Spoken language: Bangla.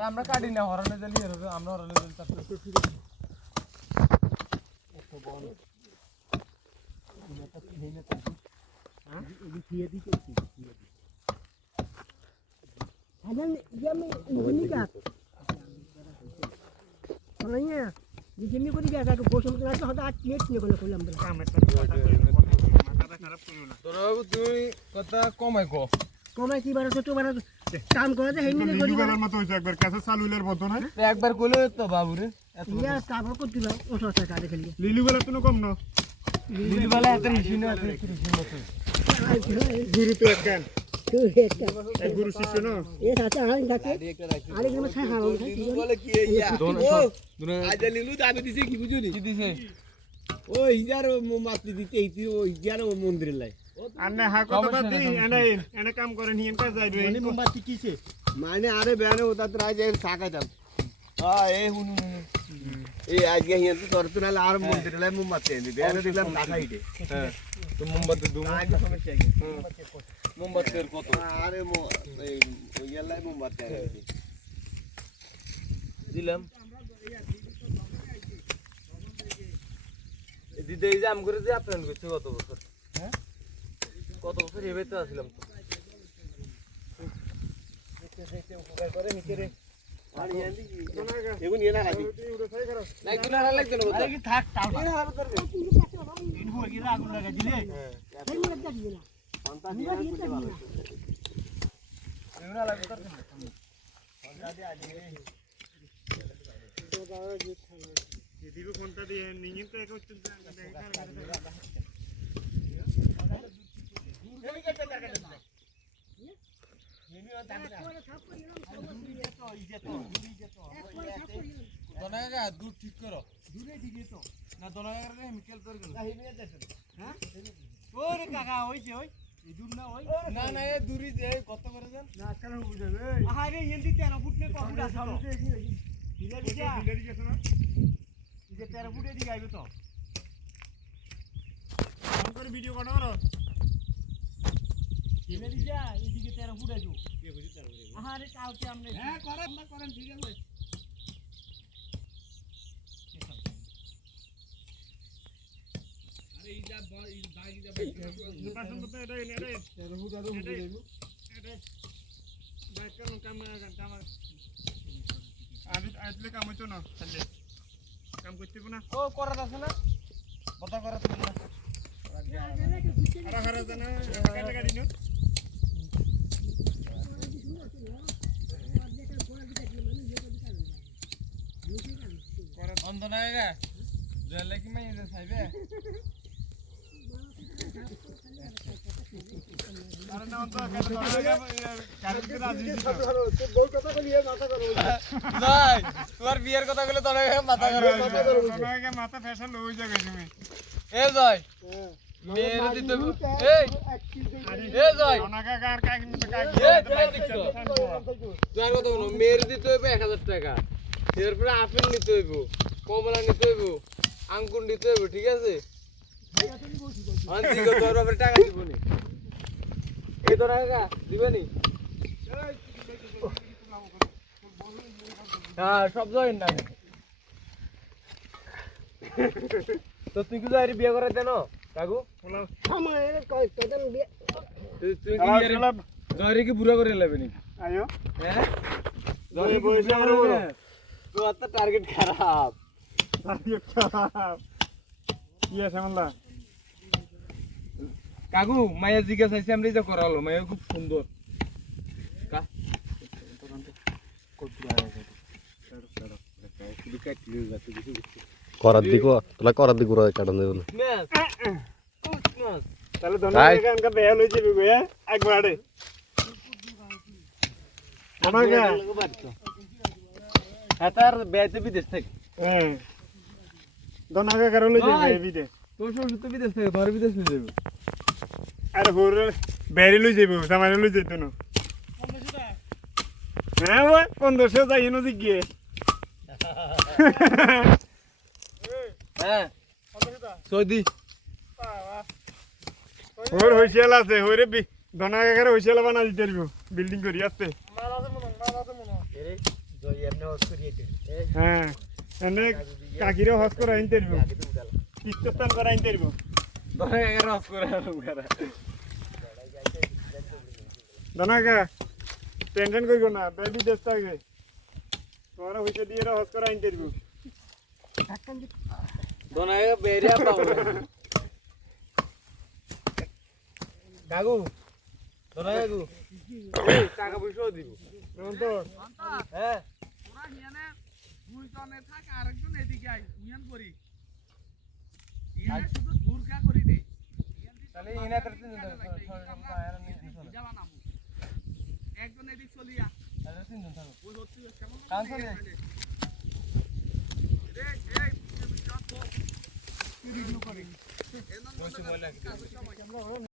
আর আমরা কাটি না হরনে দিলি হবে আমরা হরনে দিলি তারপরে তো ঠিক আছে কত বড় এটা কি নেই না তো হ্যাঁ এই দিয়ে দিতে কি দিয়ে দি আদন ইয়ামে নিকা আলাইয়া যেমি করি দেখা তো বসে মত না হঠাৎ নেট নিয়ে গেল কইলাম বলে কামেরটা মাথাটা খারাপ করিও না তোরা বাবু তুই কথা কমাই কো কমাই কি বারে ছোট বারে কাম করে দে হেনি করি লিলুবেলার মত হইছে একবার কাছে চালুইলের বদ্ধ না একবার কইলো তো বাবু রে ইয়া কাবর কর দিলাম ও সস্তা কাটে খেলি লিলুবেলা তো কম না লিলুবেলা এত মেশিন আছে মেশিন মত গুরু তো একখান এক গুরু শিষ্য না এ সাথে আইন থাকে আরে কি মাছ খাওয়া বলে কি ইয়া আজ লিলু দাবি দিছে কি বুঝুনি কি দিছে ও হিজার মাছলি দিতে এইতি ও হিজার মন্দিরে লাই আনে হা কত বাদ দি এনে কাম করে নিয়েন কাজ যাইবে মানে মোমবাতি কিছে মানে আরে বেয়ানে ওটা তো রাজ এর সাকা দাম হ্যাঁ এই হুনু এই আজকে হিয়ান তো তোর তো নালে আর মন্দিরে লাই মোমবাতি এনে বেয়ানে দেখলাম টাকা হিটে হ্যাঁ তো মোমবাতি দুম আগে সমস্যা কি মোমবাতি এর কত আরে এই ইয়ালাই মোমবাতি আনে দিলাম দিদে এই জাম করে যে আপন করতে কত বছর হ্যাঁ কত বছর এবে তো আসলাম তো দেখতে উপকার করে নিচে রে আর ইয়ান্দি কি এগুন ইনা গাদি নাই তুই না লাগবে না আরে কি থাক টাল না আর ধরবে ইন হই গিরা আগুন লাগা দিলে হ্যাঁ এই মনে দাদি না কোনটা দিয়া করতে পারবে এগুনা লাগবে করতে না কোনটা দিয়ে আদি রে তো দাও যে খালো দিবি কোনটা দিয়ে নিয়ে তো এক হচ্ছে दूर ठीक करो दूरे ठीक है तो ना दोनों रे मिकेल कर गल हिमिया দেখেন হ্যাঁ ওরে কাকা হইছে ওই এই দূর না ওই না না এ দূরি যে কত করে দেন না কেন বুঝাবে আরে এন্দি 13 ফুট নে কত আছে সামনে হিলা দিছা গাড়ি গেছে না যে 13 ফুট এদিকে আইবে তো ফোন করে ভিডিও করো না হিলা দিছা এদিকে 13 ফুট আইবো কে কইছি 13 ফুট আরে কালকে আমনে হ্যাঁ করেন না করেন ঠিক আছে কাম করতে না ও করা আছে না বতা করা তুমি না আরা হারা জানা কাটা গাড়ি নো অন্ধ না গা জলে কি মাই যে সাইবে আরে না অন্ত কাটা লাগা কারেন্ট কে রাজি তো বল কথা বলি মাথা করো নাই তোমার বিয়ের কথা বলে তোরে মাথা করো তোমাকে মাথা ফ্যাশন লই যাবে তুমি এ জয় মেরে দিতে এই এ জয় ওনাকে কার কাই কিন্তু কাই যার কথা বলো মেরে দিতে হইবে 1000 টাকা এরপরে আপেল নিতে হইব কমলা নিতে হইব আঙ্গুর নিতে হইব ঠিক আছে আনছি কত রকমের টাকা দিবনি এই তো টাকা দিবেনি হ্যাঁ সব জয়েন না তো তুই কি যাই বিয়ে করে দেন কাকু আমার কয় কদম বিয়ে তুই কি জয়রে কি বুড়া করে লাবে নি আয়ো হ্যাঁ জয় বইছে আর বড় তো আত্মা টার্গেট খারাপ ইয়ে সামলা কাকু মায়া জিজ্ঞাসা চাইছি আমরা যা করালো মায়া খুব সুন্দর কা করার দিকো তোলা করার দিক ঘুরে কাটন দেব না তাহলে ধন্যবাদ গানকা বেয়া লই যাবি গো একবারে আমাকে হাতার বেতে বিদেশ থেকে হ্যাঁ ধন্যবাদ কারো লই যাবি বিদে তোর শ্বশুর তো বিদেশ থেকে তোর বিদেশ লই যাবে আরে হোর বেরি লই যাবি সামানে লই যাইতো না হ্যাঁ ওই 1500 যাই এনো দিগিয়ে হ্যাঁ সৌদি হোর হইছেল আছে হোরে ধন্যবাদ কারো হইছেল বানা দিতে পারবো বিল্ডিং করি আছে এরে জয় হ্যাঁ এনে কাকিরে হস করে ইন্টারভিউ তীর্থস্থান করা ইন্টারভিউ দনাকা টেনশন করিও না বেবি দেশ থাকে তোমার হইছে দিয়ে হস করা ইন্টারভিউ কাকু তোরা কাকু টাকা পয়সাও দিব তো হ্যাঁ তোরা হিয়ানে দুইজনে থাক আরেকজন এদিকে আই হিয়ান করি হিয়ানে শুধু দুর্গা করি দে তাহলে ইনা করতে যাবা নামু একজন এদিক চলিয়া তাহলে তিনজন থাকো ওই হচ্ছে কেমন কাঁচা দে রে এই ভিডিও করি ভিডিও করি এনন মনে কাজ সময়